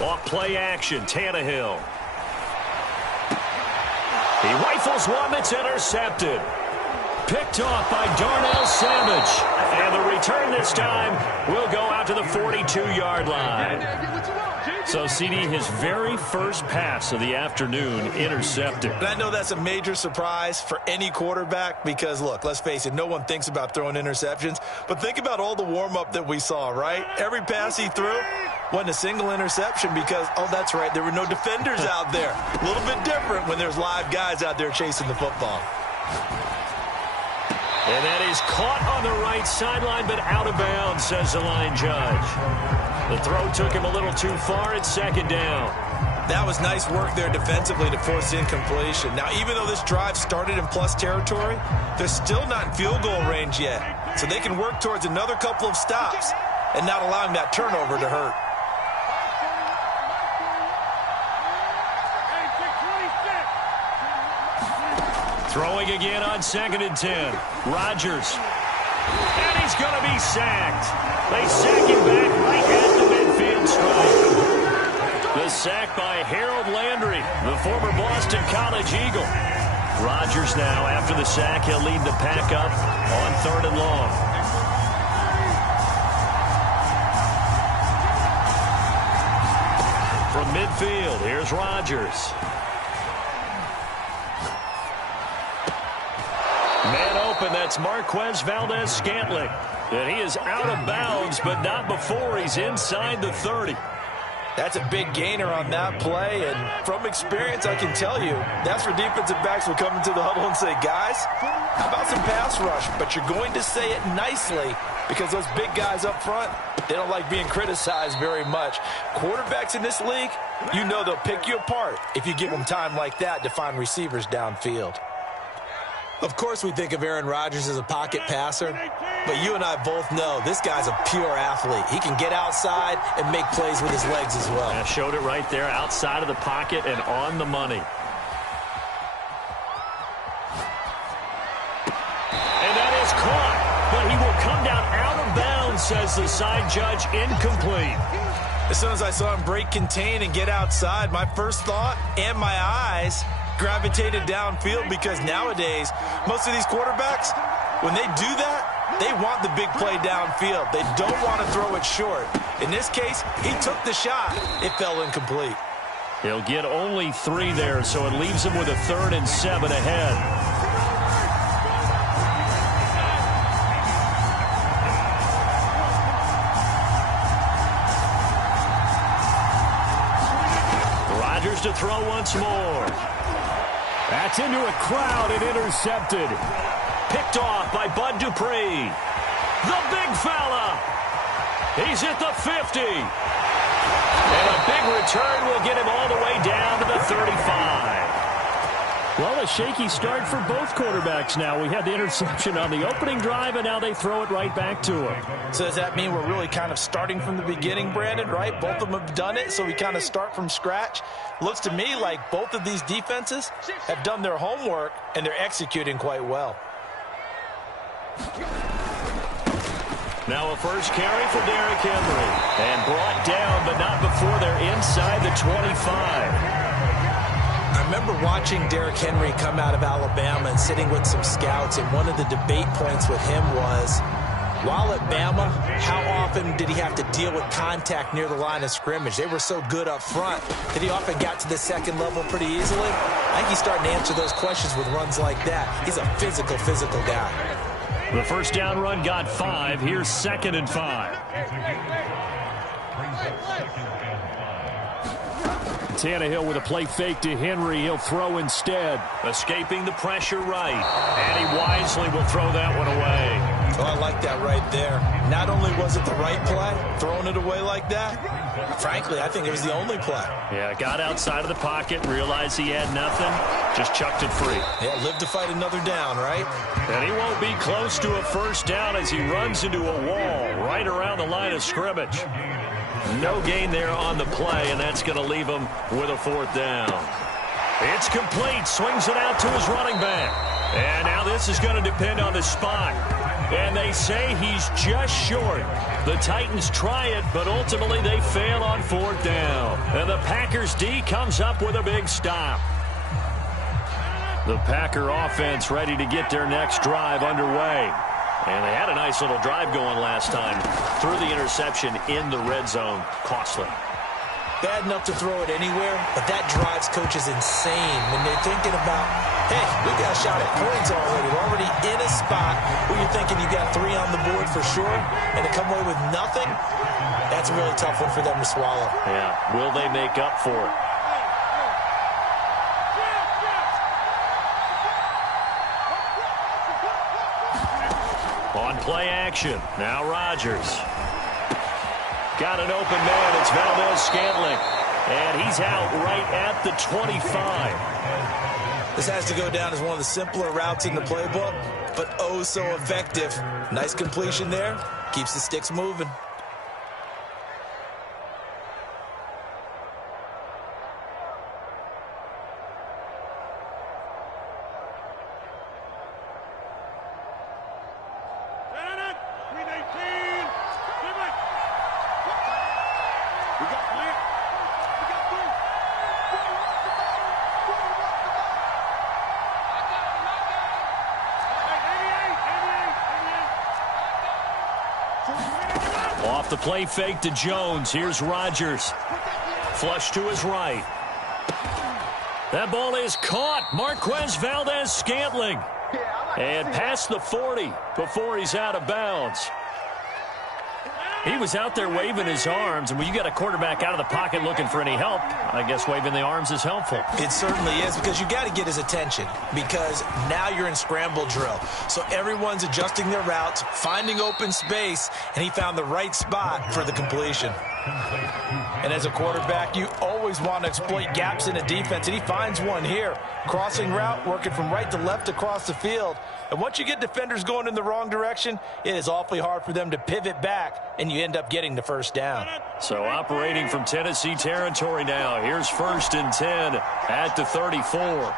Off play action, Tannehill. He rifles one that's intercepted. Picked off by Darnell Savage. And the return this time will go out to the 42-yard line. So, CD, his very first pass of the afternoon intercepted. And I know that's a major surprise for any quarterback because, look, let's face it, no one thinks about throwing interceptions. But think about all the warm-up that we saw, right? Every pass he threw wasn't a single interception because, oh, that's right, there were no defenders out there. A little bit different when there's live guys out there chasing the football. And that is caught on the right sideline, but out of bounds, says the line judge. The throw took him a little too far at second down. That was nice work there defensively to force incompletion. Now, even though this drive started in plus territory, they're still not in field goal range yet. So they can work towards another couple of stops and not allowing that turnover to hurt. Throwing again on 2nd and 10. Rodgers. And he's going to be sacked. They sack him back right at the midfield stripe. The sack by Harold Landry, the former Boston College Eagle. Rodgers now, after the sack, he'll lead the pack up on 3rd and long. From midfield, here's Rodgers. Man open, that's Marquez Valdes-Scantling. And he is out of bounds, but not before he's inside the 30. That's a big gainer on that play, and from experience, I can tell you, that's where defensive backs will come into the huddle and say, guys, how about some pass rush? But you're going to say it nicely because those big guys up front, they don't like being criticized very much. Quarterbacks in this league, you know they'll pick you apart if you give them time like that to find receivers downfield. Of course, we think of Aaron Rodgers as a pocket passer, but you and I both know this guy's a pure athlete. He can get outside and make plays with his legs as well. I showed it right there, outside of the pocket and on the money. And that is caught, but he will come down out of bounds, says the side judge, incomplete. As soon as I saw him break contain and get outside, my first thought and my eyes gravitated downfield because nowadays, most of these quarterbacks, when they do that, they want the big play downfield. They don't want to throw it short. In this case, he took the shot. It fell incomplete. He'll get only 3 there, so it leaves him with a 3rd and 7 ahead. Rodgers to throw once more. That's into a crowd and intercepted. Picked off by Bud Dupree. The big fella. He's at the 50. And a big return will get him all the way down to the 35. Well, a shaky start for both quarterbacks now. We had the interception on the opening drive, and now they throw it right back to him. So does that mean we're really kind of starting from the beginning, Brandon, right? Both of them have done it, so we kind of start from scratch. Looks to me like both of these defenses have done their homework, and they're executing quite well. Now a first carry for Derrick Henry. And brought down, but not before they're inside the 25. I remember watching Derrick Henry come out of Alabama and sitting with some scouts, and one of the debate points with him was, while at Bama, how often did he have to deal with contact near the line of scrimmage? They were so good up front that he often got to the second level pretty easily. I think he's starting to answer those questions with runs like that. He's a physical guy. The first down run got 5. Here's 2nd and 5. Tannehill with a play fake to Henry. He'll throw instead. Escaping the pressure right. And he wisely will throw that one away. Oh, I like that right there. Not only was it the right play, throwing it away like that, frankly, I think it was the only play. Yeah, got outside of the pocket, realized he had nothing, just chucked it free. Yeah, live to fight another down, right? And he won't be close to a first down as he runs into a wall right around the line of scrimmage. No gain there on the play, and that's going to leave him with a 4th down. It's complete. Swings it out to his running back. And now this is going to depend on the spot. And they say he's just short. The Titans try it, but ultimately they fail on 4th down. And the Packers D comes up with a big stop. The Packer offense ready to get their next drive underway. And they had a nice little drive going last time. Threw the interception in the red zone. Costly. Bad enough to throw it anywhere, but that drives coaches insane when they're thinking about, hey, we got a shot at points already. We're already in a spot where you're thinking you got 3 on the board for sure, and to come away with nothing, that's a really tough one for them to swallow. Yeah, will they make up for it? On play action, now Rodgers. Got an open man. It's Valdes-Scantling. And he's out right at the 25. This has to go down as one of the simpler routes in the playbook, but oh so effective. Nice completion there. Keeps the sticks moving. Off the play fake to Jones. Here's Rodgers. Flush to his right. That ball is caught. Marquez Valdes-Scantling. And past the 40 before he's out of bounds. He was out there waving his arms, and when you got a quarterback out of the pocket looking for any help, I guess waving the arms is helpful. It certainly is, because you got to get his attention, because now you're in scramble drill. So everyone's adjusting their routes, finding open space, and he found the right spot for the completion. And as a quarterback, you always want to exploit gaps in a defense, and he finds one here. Crossing route, working from right to left across the field. And once you get defenders going in the wrong direction, it is awfully hard for them to pivot back, and you end up getting the first down. So operating from Tennessee territory now. Here's 1st and 10 at the 34.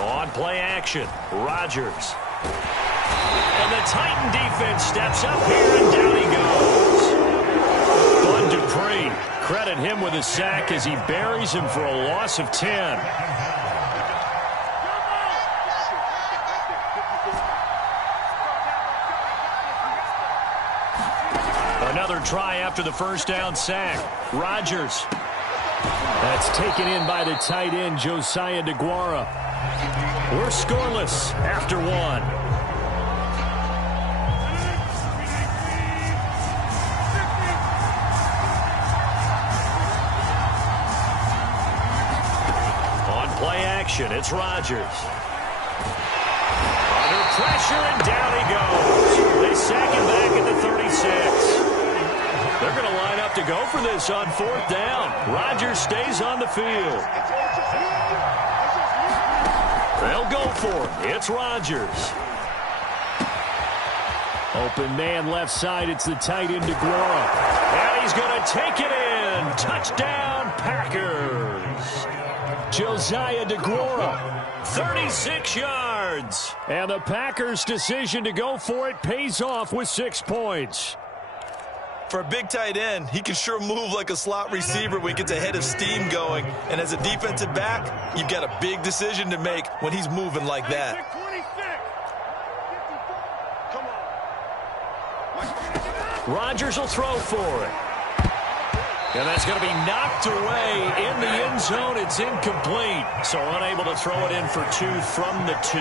On play action, Rodgers. And the Titan defense steps up here, and down he goes. Bud Dupree, credit him with a sack as he buries him for a loss of 10. Another try after the first down sack. Rodgers. That's taken in by the tight end, Josiah DeGuara. We're scoreless after 1. It's Rodgers. Under pressure, and down he goes. They sack him back at the 36. They're going to line up to go for this on 4th down. Rodgers stays on the field. They'll go for it. It's Rodgers. Open man left side. It's the tight end, DeGuara. And he's going to take it in. Touchdown, Packers. Josiah DeGuara, 36 yards. And the Packers' decision to go for it pays off with 6 points. For a big tight end, he can sure move like a slot receiver when he gets a head of steam going. And as a defensive back, you've got a big decision to make when he's moving like that. Rodgers will throw for it. And that's going to be knocked away in the end zone. It's incomplete. So unable to throw it in for 2 from the 2.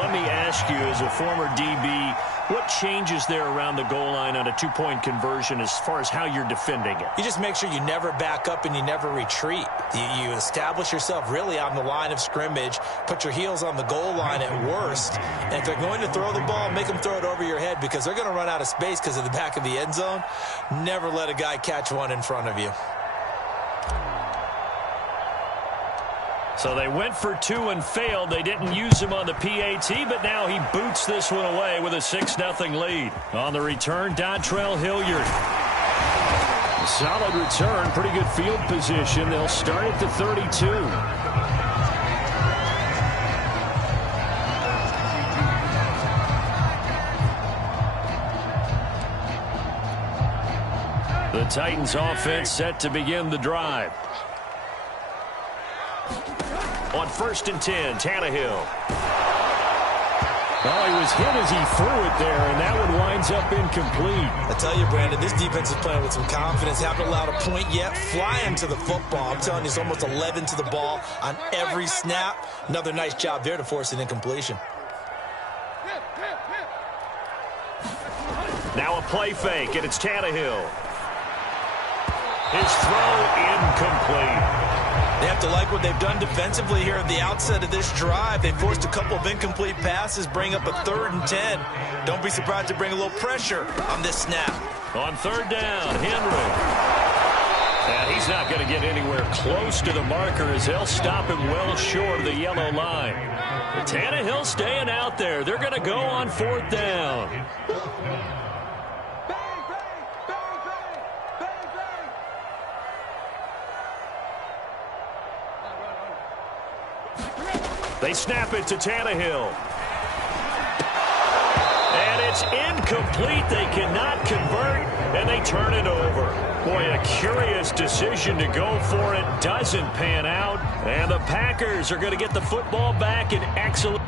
Let me ask you, as a former DB, what changes there around the goal line on a 2-point conversion as far as how you're defending it? You just make sure you never back up and you never retreat. You establish yourself really on the line of scrimmage, put your heels on the goal line at worst, and if they're going to throw the ball, make them throw it over your head, because they're going to run out of space because of the back of the end zone. Never let a guy catch one in front of you. So they went for 2 and failed. They didn't use him on the PAT, but now he boots this one away with a 6-0 lead. On the return, Dontrell Hilliard. Solid return, pretty good field position. They'll start at the 32. The Titans offense set to begin the drive. On 1st and 10, Tannehill. Oh, he was hit as he threw it there, and that one winds up incomplete. I tell you, Brandon, this defense is playing with some confidence. Haven't allowed a point yet. Flying to the football. I'm telling you, it's almost 11 to the ball on every snap. Another nice job there to force an incompletion. Now a play fake, and it's Tannehill. His throw incomplete. They have to like what they've done defensively here at the outset of this drive. They forced a couple of incomplete passes, bring up a 3rd and 10. Don't be surprised to bring a little pressure on this snap. On 3rd down, Henry. And he's not going to get anywhere close to the marker as they'll stop him well short of the yellow line. Tannehill staying out there. They're going to go on 4th down. They snap it to Tannehill. And it's incomplete. They cannot convert, and they turn it over. Boy, a curious decision to go for it. Doesn't pan out. And the Packers are going to get the football back in excellent...